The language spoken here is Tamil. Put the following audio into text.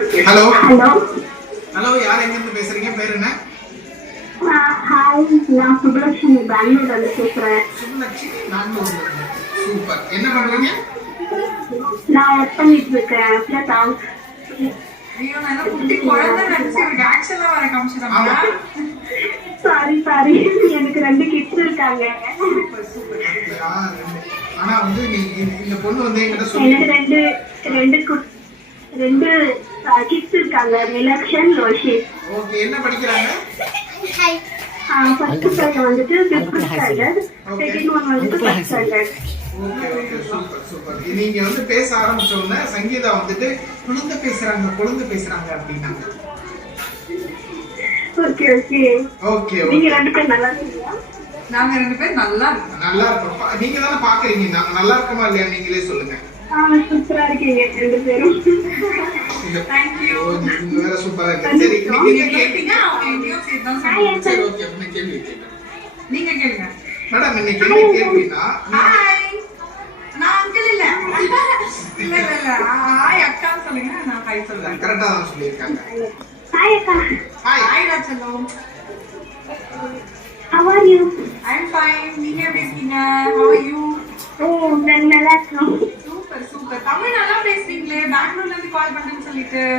ஹலோ ஹலோ ஹலோ, யார் எங்க இருந்து பேசுறீங்க? பேர் என்ன? ஹாய், நான் சுபலட்சுமி பெங்களூர்ல இருந்து பேசுறேன். சுபலட்சுமி, பெங்களூர்ல இருந்து. சூப்பர். என்ன பண்றீங்க? நான் ஒர்க் பண்ணிட்டு இருக்கேன். Plus house. ஐயோ, நான் என்ன குட்டி குழந்தை நினைச்சு எனக்கு ஆக்சுவலா வர காமிச்சிடாமா? சாரி எனக்கு 2 கிட்ஸ் இருக்காங்க. ஆ, ரெண்டு. ஆனா வந்து இந்த பொண்ணு வந்து என்கிட்ட சொல்லி எனக்கு ரெண்டு கிட்ஸ் இருக்காங்க. மிலக்ஷன், லோஷித். ஓகே, என்ன படிக்கிறாங்க? ஃபர்ஸ்ட் பையன் வந்துட்டு 5th ஸ்டாண்டர்ட், செகண்ட் ஒன் வந்துட்டு 1st standard. Okay okay, super super. நீங்க வந்து பேச ஆரம்பிச்ச உடனே சங்கீதா வந்துட்டு குழந்தை பேசுறாங்க அப்படின்னாங்க. ஓகே ஓகே ஓகே நீங்க ஓகே, 2 பேரும் நல்லா இருக்கீங்களா? நாங்க 2 பேரும் நல்லா இருக்கோம். நல்லா இருக்கும். நீங்க தானே பாக்குறீங்க, நாங்க நல்லா இருக்கோமா இல்லையா நீங்களே சொல்லுங்க. சூப்பரா இருக்கீங்க 2 பேரும். தேங்க்யூ. ஓ, நீங்க வேற சூப்பரா இருக்கு. சரி, நீங்க நீங்க கேட்டீங்க, அவங்க எங்கேயும் சேர்த்து தான் சொன்னாங்க. சரி, ஓகே. அப்ப நான் கேள்வி கேட்கிறேன். நீங்க கேளுங்க. மேடம், இன்னைக்கு என்ன கேள்வினா, ஹாய், நான் அங்கிள் இல்ல. இல்ல ஹாய் அக்கான்னு சொல்லுங்க, நான் ஹாய் சொல்றேன். கரெக்டா தான் சொல்லியிருக்காங்க. ஹாய் அக்கா. ஹாய். ஹாய் ராச்சலோ. How are you? I'm fine. நீங்க எப்படி இருக்கீங்க? How are you? நான் நல்லா இருக்கேன். சூப்பர். தமிழ் நல்லா பேசுறீங்களே, பெங்களூர்ல இருந்து கால் பண்றேன்னு சொல்லிட்டு.